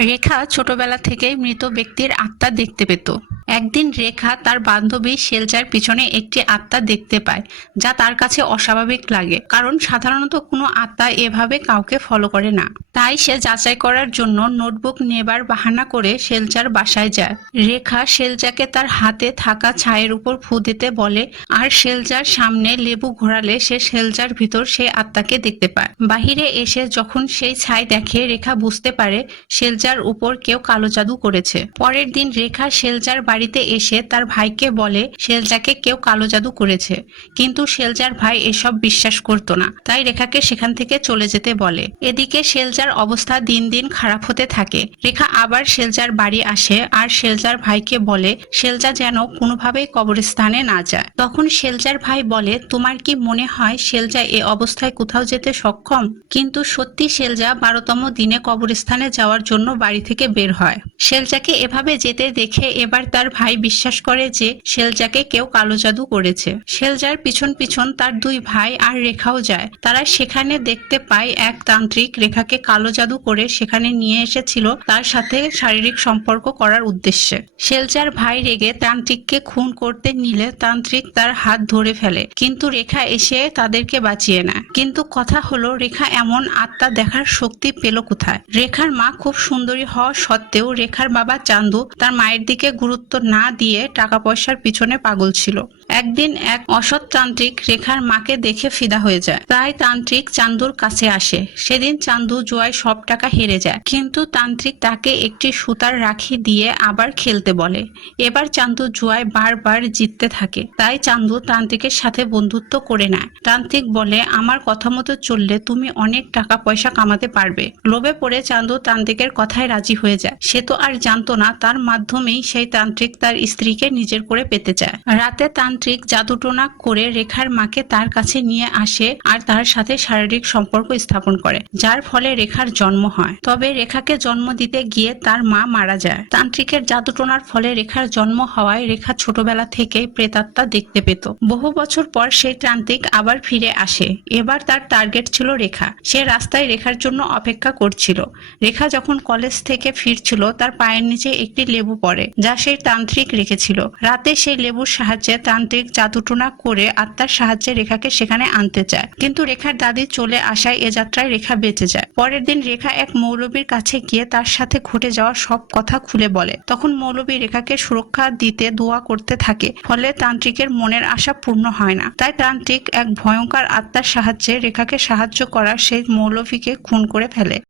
রেখা ছোটবেলা থেকেই মৃত ব্যক্তির আত্মা দেখতে পেত। একদিন রেখা তার বান্ধবী শেলজার পিছনে একটি আত্মা দেখতে পায়, যা তার কাছে অস্বাভাবিক লাগে, কারণ সাধারণত কোনো আত্মা এভাবে কাউকে ফলো করে না। তাই সে যাচাই করার জন্য নোটবুক নেবার বাহানা করে শেলজার বাসায় যায়। রেখা শেলজাকে তার হাতে থাকা ছায়ের উপর ফু দিতে বলে, আর শেলজার সামনে লেবু ঘোরালে সে শেলজার ভিতর সেই আত্মাকে দেখতে পায়। বাহিরে এসে যখন সেই ছাই দেখে রেখা বুঝতে পারে, শেলজার উপর কেউ কালো জাদু করেছে। পরের দিন রেখা শেলজার বাড়িতে এসে তার ভাইকে বলে, শেলজাকে কেউ কালো জাদু করেছে। কিন্তু শেলজার ভাই এসব বিশ্বাস করতো না। তাই রেখাকে সেখান থেকে চলে যেতে বলে। এদিকে শেলজার অবস্থা দিন দিন খারাপ হতে থাকে। রেখা আবার শেলজার বাড়ি আসে আর শেলজার ভাইকে বলে, শেলজা যেন কোনোভাবেই কবরস্থানে না যায়। তখন শেলজার ভাই বলে, তোমার কি মনে হয় শেলজা এ অবস্থায় কোথাও যেতে সক্ষম? কিন্তু সত্যি শেলজা বারোতম দিনে কবরস্থানে যাওয়ার জন্য বাড়ি থেকে বের হয়। শেলজাকে এভাবে যেতে দেখে এবার তার ভাই বিশ্বাস করে যে শেলজাকে কেউ কালো জাদু করেছে। শেলজার পিছন পিছন তার দুই ভাই আর রেখাও যায়। তারা সেখানে দেখতে পায় এক তান্ত্রিক রেখাকে কালো জাদু করে সেখানে নিয়ে এসেছিল তার সাথে শারীরিক সম্পর্ক করার উদ্দেশ্যে। শেলজার ভাই রেগে তান্ত্রিককে খুন করতে নিলে তান্ত্রিক তার হাত ধরে ফেলে, কিন্তু রেখা এসে তাদেরকে বাঁচিয়ে নেয়। কিন্তু কথা হলো, রেখা এমন আত্মা দেখার শক্তি পেল কোথায়? রেখার মা খুব সুন্দরী হওয়া সত্ত্বেও রেখার বাবা চান্দু তার মায়ের দিকে গুরুত্ব না দিয়ে টাকা পয়সার পিছনে পাগল ছিল। একদিন এক অসৎ তান্ত্রিক রেখার মাকে দেখে ফিদা হয়ে যায়। তাই তান্ত্রিক চান্দুর কাছে আসে। সেদিন চান্দু জুয়ায় সব টাকা হেরে যায়। কিন্তু তান্ত্রিক তাকে একটি সুতার রাখি দিয়ে আবার খেলতে বলে। এবার চান্দু জুয়ায় বারবার জিততে থাকে। তাই চান্দু তান্ত্রিকের সাথে বন্ধুত্ব করে নেয়। তান্ত্রিক বলে, আমার কথা মতো চললে তুমি অনেক টাকা পয়সা কামাতে পারবে। লোভে পড়ে চান্দু তান্ত্রিকের কথায় রাজি হয়ে যায়। সে তো আর জানতো না, তার মাধ্যমেই সেই তান্ত্রিক তার স্ত্রীকে নিজের করে পেতে চায়। রাতে তান্ত্রিক জাদুটোনা করে রেখার মাকে তার কাছে নিয়ে আসে আর তার সাথে শারীরিক সম্পর্ক স্থাপন করে, যার ফলে রেখার জন্ম হয়। তবে রেখাকে জন্ম দিতে গিয়ে তার মা মারা যায়। তান্ত্রিকের জাদুটোনার ফলে রেখার জন্ম হওয়ায় রেখা ছোটবেলা থেকে প্রেতাত্মা দেখতে পেত। বহু বছর পর সেই তান্ত্রিক আবার ফিরে আসে। এবার তার টার্গেট ছিল রেখা। সে রাস্তায় রেখার জন্য অপেক্ষা করছিল। রেখা যখন কলেজ থেকে ফিরছিল, তার পায়ের নিচে একটি লেবু পড়ে, যা সেই তান্ত্রিক রেখেছিল। রাতে সেই লেবুর সাহায্যে তান্ত্রিক জাদুটোনা করে আত্মার সাহায্যে রেখাকে সেখানে আনতে চায়। কিন্তু রেখার দাদি চলে আসায় এ যাত্রায় রেখা বেঁচে যায়। পরের দিন রেখা এক মৌলবীর কাছে গিয়ে তার সাথে ঘটে যাওয়া সব কথা খুলে বলে। তখন মৌলবী রেখাকে সুরক্ষা দিতে দোয়া করতে থাকে, ফলে তান্ত্রিকের মনের আশা পূর্ণ হয় না। তাই তান্ত্রিক এক ভয়ঙ্কর আত্মার সাহায্যে রেখাকে সাহায্য করার সেই মৌলভীকে খুন করে ফেলে।